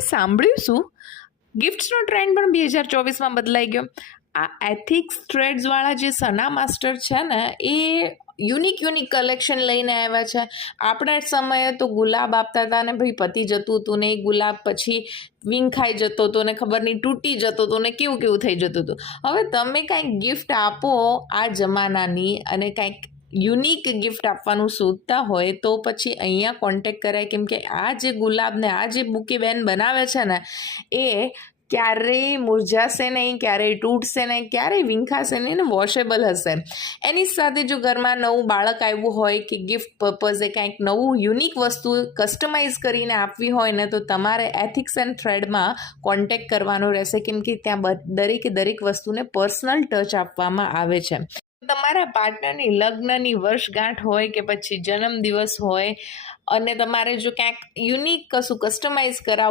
તમે સાંભળ્યું શું, ગિફ્ટ્સનો ટ્રેન્ડ પણ 2024માં બદલાઈ ગયો. આ એથિક્સ થ્રેડ્સવાળા જે સના માસ્ટર છે ને, એ યુનિક કલેક્શન લઈને આવ્યા છે. આપણા સમયે તો ગુલાબ આપતા હતા ને ભાઈ પતી જતું હતું ને, એ ગુલાબ પછી વિંખાઈ જતો હતો ને ખબર નહીં તૂટી જતો હતો ને કેવું થઈ જતું હતું. હવે તમે કાંઈક ગિફ્ટ આપો આ જમાનાની અને કાંઈક યુનિક ગિફ્ટ આપવાનું શોધતા હોય તો પછી અહીંયા કોન્ટેક્ટ કરાય, કેમ કે આ જે ગુલાબને આ જે બુકે બેન બનાવે છે ને, એ ક્યારેય મુરઝાશે નહીં, ક્યારેય તૂટશે નહીં, ક્યારેય વિંખાશે નહીં, એને વોશેબલ હશે. એની સાથે જો ઘરમાં નવું બાળક આવ્યું હોય કે ગિફ્ટ પર્પઝે કાંઈક નવું યુનિક વસ્તુ કસ્ટમાઇઝ કરીને આપવી હોય ને, તો તમારે એથિક્સ એન્ડ થ્રેડમાં કોન્ટેક્ટ કરવાનો રહેશે, કેમ કે ત્યાં દરેક વસ્તુને પર્સનલ ટચ આપવામાં આવે છે. તમારા પાર્ટનરની લગ્નની વર્ષગાંઠ હોય કે પછી જન્મદિવસ હોય અને તમારે જો ક્યાંક યુનિક કશું કસ્ટમાઇઝ કરાવવું